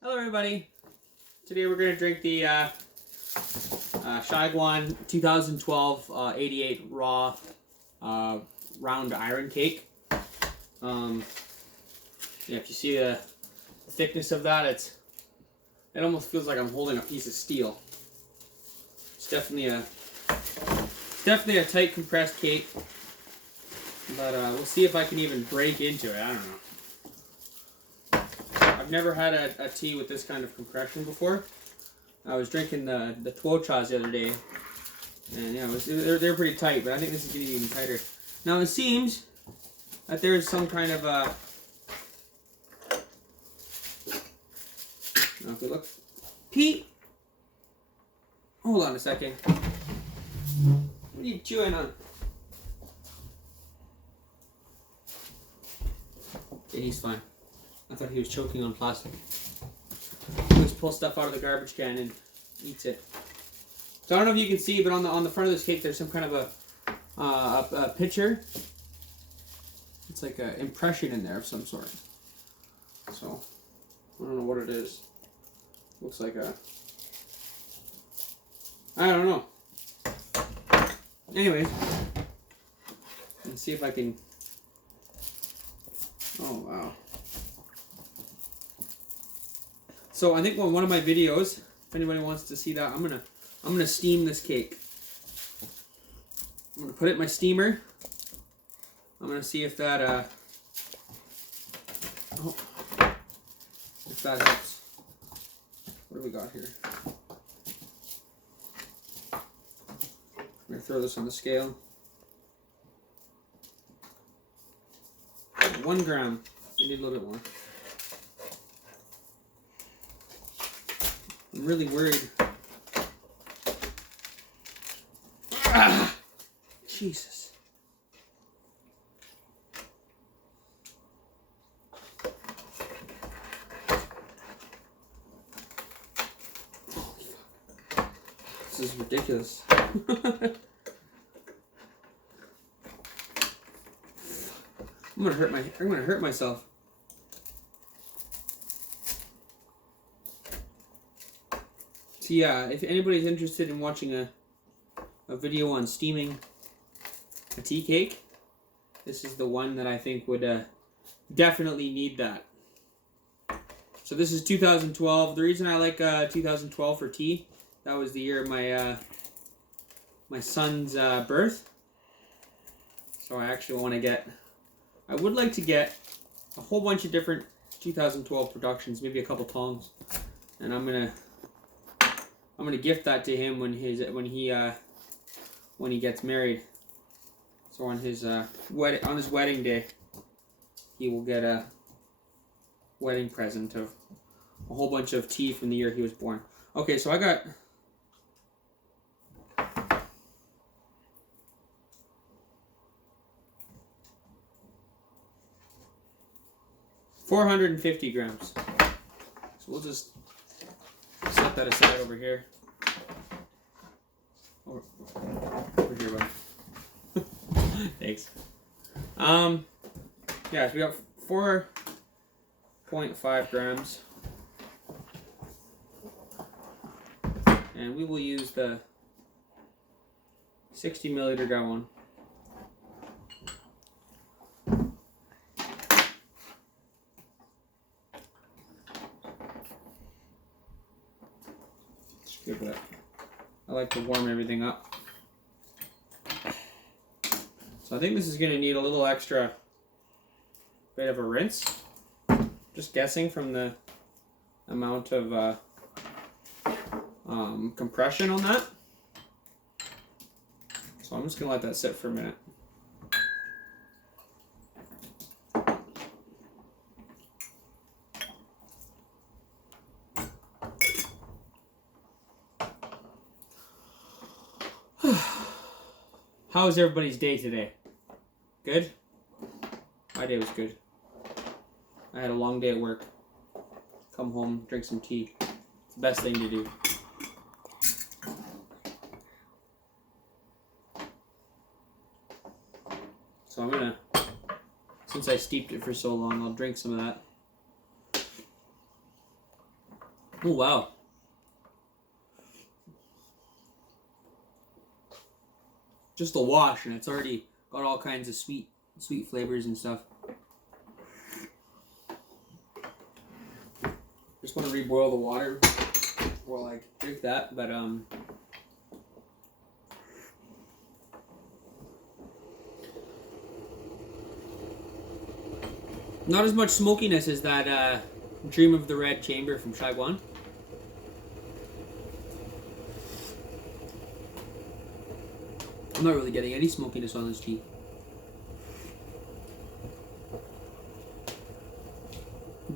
Hello everybody. Today we're going to drink the Xiaguan 2012 88 raw round iron cake. Yeah, if you see the thickness of that, it almost feels like I'm holding a piece of steel. It's definitely a tight compressed cake, but we'll see if I can even break into it. I don't know. I've never had a tea with this kind of compression before. I was drinking the tuochas the other day, and yeah, they're pretty tight, but I think this is getting even tighter. Now it seems that there is some kind of now if we look, Pete, hold on a second. What are you chewing on? Okay, he's fine. I thought he was choking on plastic. He always pulls stuff out of the garbage can and eats it. So I don't know if you can see, but on the front of this cake, there's some kind of a picture. It's like an impression in there of some sort. So I don't know what it is. Looks like a. I don't know. Anyways, let's see if I can. Oh wow. So I think one of my videos, if anybody wants to see that, I'm gonna steam this cake. I'm gonna put it in my steamer. I'm gonna see if that if that helps. What do we got here? I'm gonna throw this on the scale. 1 gram. You need a little bit more. I'm really worried. Ah, Jesus. This is ridiculous. I'm gonna hurt myself. So yeah, if anybody's interested in watching a video on steaming a tea cake, this is the one that I think would definitely need that. So this is 2012. The reason I like 2012 for tea, that was the year of my son's birth. So I actually want to I would like to get a whole bunch of different 2012 productions, maybe a couple tongs, and I'm gonna gift that to him when he gets married. So on his wedding day, he will get a wedding present of a whole bunch of tea from the year he was born. Okay, so I got 450 grams. So we'll just set that aside over here. Over here, buddy. Thanks. Yeah, so we got 4.5 grams. And we will use the 60 milliliter gallon. Give that. I like to warm everything up. So I think this is going to need a little extra bit of a rinse. Just guessing from the amount of compression on that. So I'm just going to let that sit for a minute. How was everybody's day today? Good? My day was good. I had a long day at work. Come home, drink some tea. It's the best thing to do. So I'm gonna, since I steeped it for so long, I'll drink some of that. Oh wow. Just the wash, and it's already got all kinds of sweet flavors and stuff. Just want to reboil the water while I drink that, but not as much smokiness as that Dream of the Red Chamber from Xiaguan. I'm not really getting any smokiness on this tea.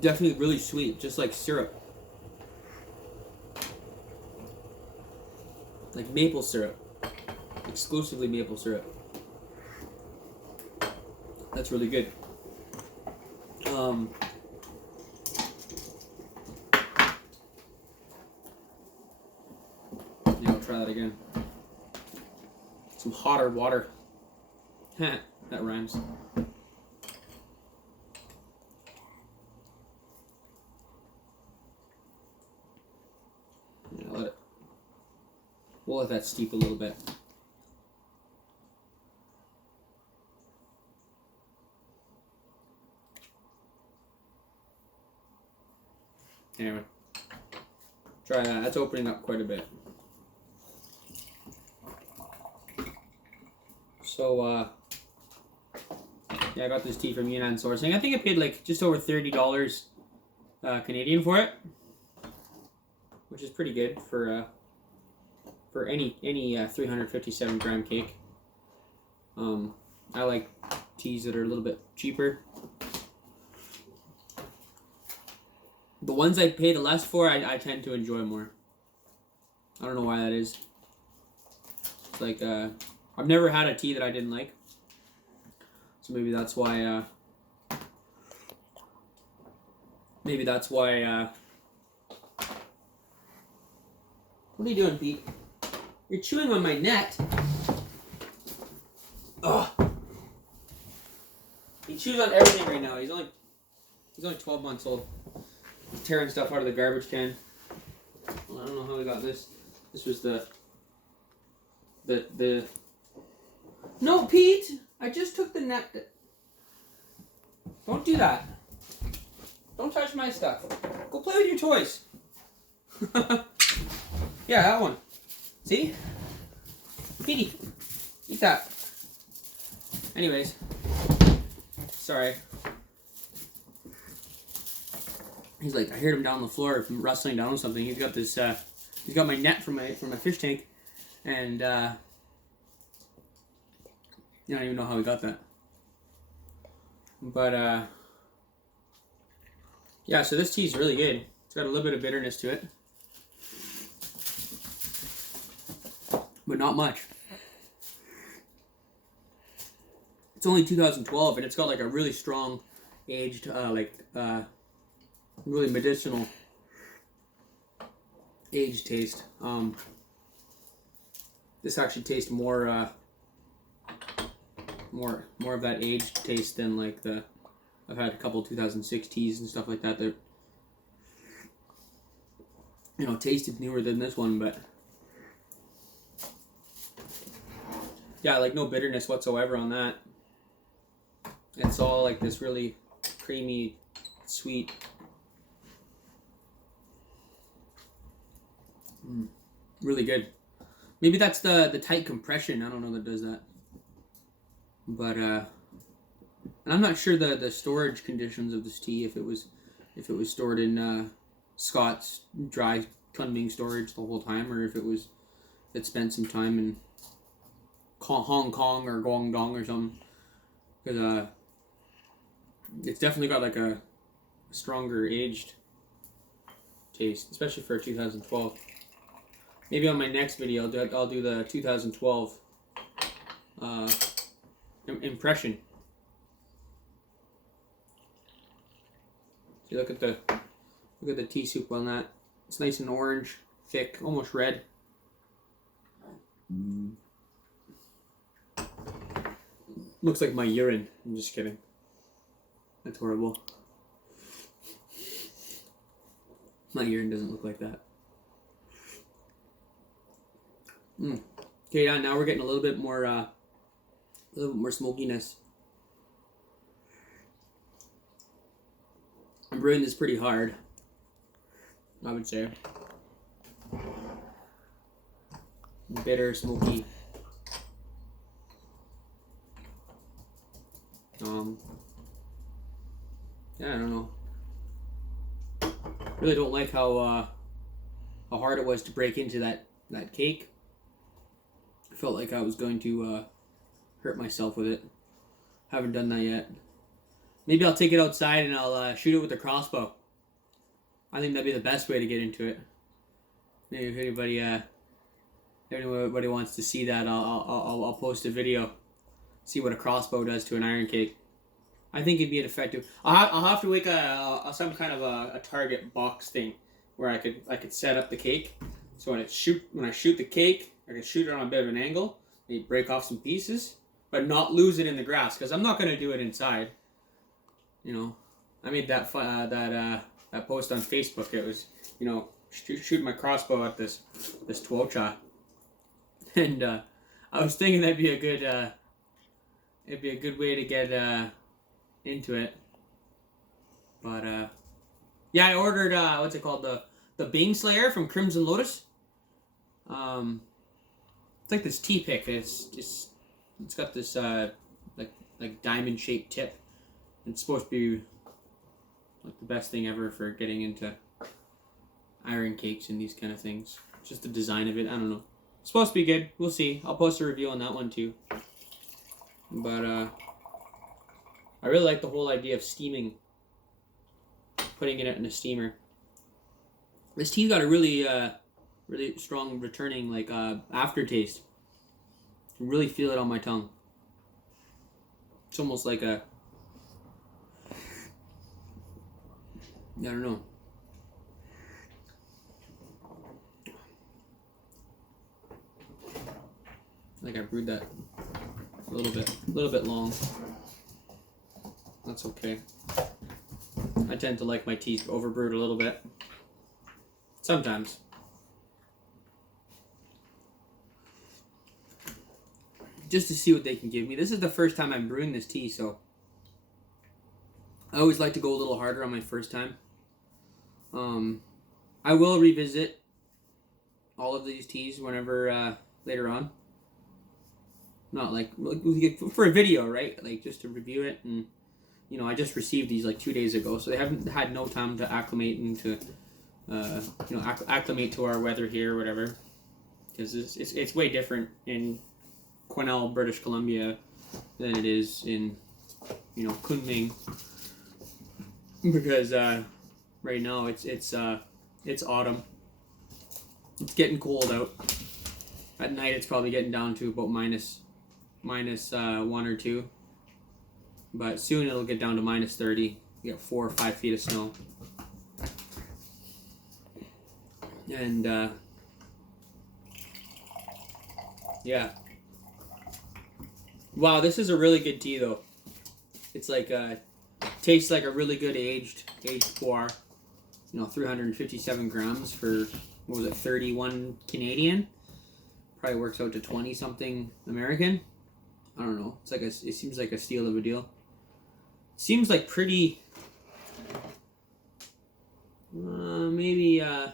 Definitely really sweet, just like syrup. Like maple syrup. Exclusively maple syrup. That's really good. Yeah, I'll try that again. Some hotter water. That rhymes. Yeah, we'll let that steep a little bit. Anyway, try that. That's opening up quite a bit. So, yeah, I got this tea from Yunnan sourcing. I think I paid like just over $30 Canadian for it, which is pretty good for any 357 gram cake. I like teas that are a little bit cheaper. The ones I pay the less for, I tend to enjoy more. I don't know why that is. It's like, I've never had a tea that I didn't like. So maybe that's why, what are you doing, Pete? You're chewing on my net. Ugh. He chews on everything right now. He's only 12 months old. He's tearing stuff out of the garbage can. Well, I don't know how we got this. This was the No, Pete! I just took the net. Don't do that. Don't touch my stuff. Go play with your toys. Yeah, that one. See? Petey, eat that. Anyways. Sorry. He's like, I heard him down the floor rustling down something. He's got this, he's got my net from my fish tank, and I don't even know how he got that. But yeah, so this tea is really good. It's got a little bit of bitterness to it, but not much. It's only 2012, and it's got like a really strong aged, really medicinal aged taste. This actually tastes more of that aged taste than like I've had a couple 2006 teas and stuff like that tasted newer than this one, but yeah, like no bitterness whatsoever on that. It's all like this really creamy, sweet. Really good. Maybe that's the tight compression. I don't know that does that. But and I'm not sure the storage conditions of this tea, if it was stored in Scott's dry Kunming storage the whole time, or if it spent some time in Hong Kong or Guangdong or something. Because it's definitely got like a stronger aged taste, especially for 2012. Maybe on my next video, I'll do the 2012 impression. See, look at the tea soup on that. It's nice and orange, thick, almost red. Looks like my urine. I'm just kidding. That's horrible. My urine doesn't look like that. Okay, yeah, now we're getting a little bit more smokiness. I'm brewing this pretty hard, I would say. Bitter, smoky. Yeah, I don't know. Really don't like how hard it was to break into that cake. I felt like I was going to hurt myself with it. Haven't done that yet. Maybe I'll take it outside and I'll shoot it with a crossbow. I think that'd be the best way to get into it. Maybe if anybody wants to see that, I'll post a video. See what a crossbow does to an iron cake. I think it'd be effective. I'll have to make some kind of a target box thing where I could set up the cake. So when I shoot the cake, I can shoot it on a bit of an angle. Maybe break off some pieces, but not lose it in the grass because I'm not gonna do it inside. You know, I made that post on Facebook. It was, you know, shooting my crossbow at this tuocha, and I was thinking that'd be a good way to get into it. But yeah, I ordered what's it called, the Bane Slayer from Crimson Lotus. It's like this tea pick. It's got this like diamond shaped tip. It's supposed to be like the best thing ever for getting into iron cakes and these kind of things. Just the design of it, I don't know. It's supposed to be good. We'll see. I'll post a review on that one too. But I really like the whole idea of steaming, putting it in a steamer. This tea's got a really strong returning aftertaste. You can really feel it on my tongue. It's almost like I don't know. Like I brewed that a little bit long. That's okay. I tend to like my teas overbrewed a little bit. Sometimes. Just to see what they can give me. This is the first time I'm brewing this tea, so I always like to go a little harder on my first time. I will revisit all of these teas whenever later on. Not like for a video, right? Like just to review it, and you know, I just received these like 2 days ago, so they haven't had no time to acclimate and to acclimate to our weather here or whatever. Because it's way different in Quesnel, British Columbia, than it is in Kunming. Because right now it's autumn. It's getting cold out. At night it's probably getting down to about minus 1 or 2. But soon it'll get down to minus 30. You get 4 or 5 feet of snow. And yeah. Wow, this is a really good tea though. It's like tastes like a really good aged pour. 357 grams for, what was it, 31 Canadian? Probably works out to 20 something American. I don't know. It seems like a steal of a deal. Seems like pretty maybe well,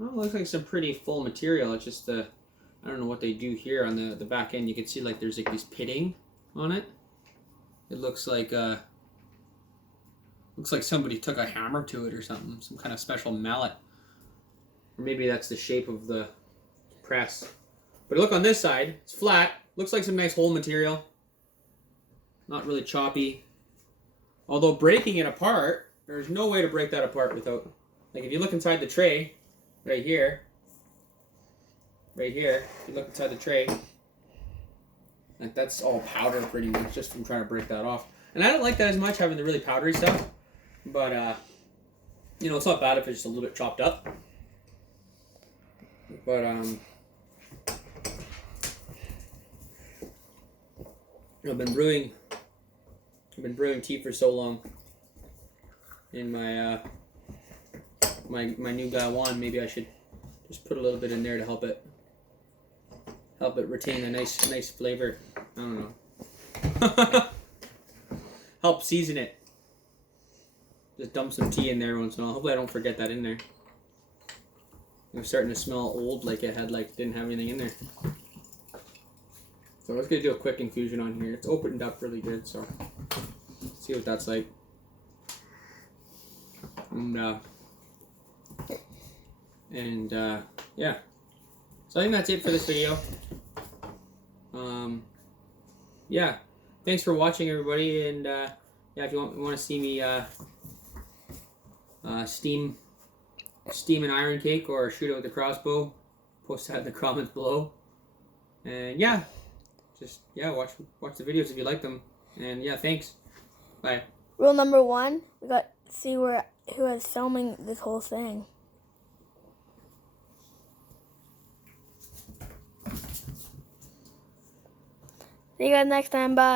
it looks like some pretty full material. It's just I don't know what they do here on the back end. You can see like there's like this pitting on it. It looks like somebody took a hammer to it or something, some kind of special mallet. Or maybe that's the shape of the press. But look on this side, it's flat. Looks like some nice whole material. Not really choppy. Although breaking it apart, there's no way to break that apart without, like if you look inside the tray, right here, if you look inside the tray, like that's all powder pretty much just from trying to break that off. And I don't like that as much, having the really powdery stuff. But, it's not bad if it's just a little bit chopped up. But, I've been brewing tea for so long in my my new Xiaguan, maybe I should just put a little bit in there to help it retain a nice flavor. I don't know. Help season it. Just dump some tea in there once in a while. Hopefully I don't forget that in there. It was starting to smell old, like it had didn't have anything in there. So I was gonna do a quick infusion on here. It's opened up really good, so let's see what that's like. And yeah. So I think that's it for this video. Yeah. Thanks for watching, everybody, and yeah, if you want to see me steam an iron cake or shoot it with a crossbow, post that in the comments below. And yeah, just watch the videos if you like them. And yeah, thanks. Bye. Rule number 1: we got to see who is filming this whole thing. See you guys next time. Bye.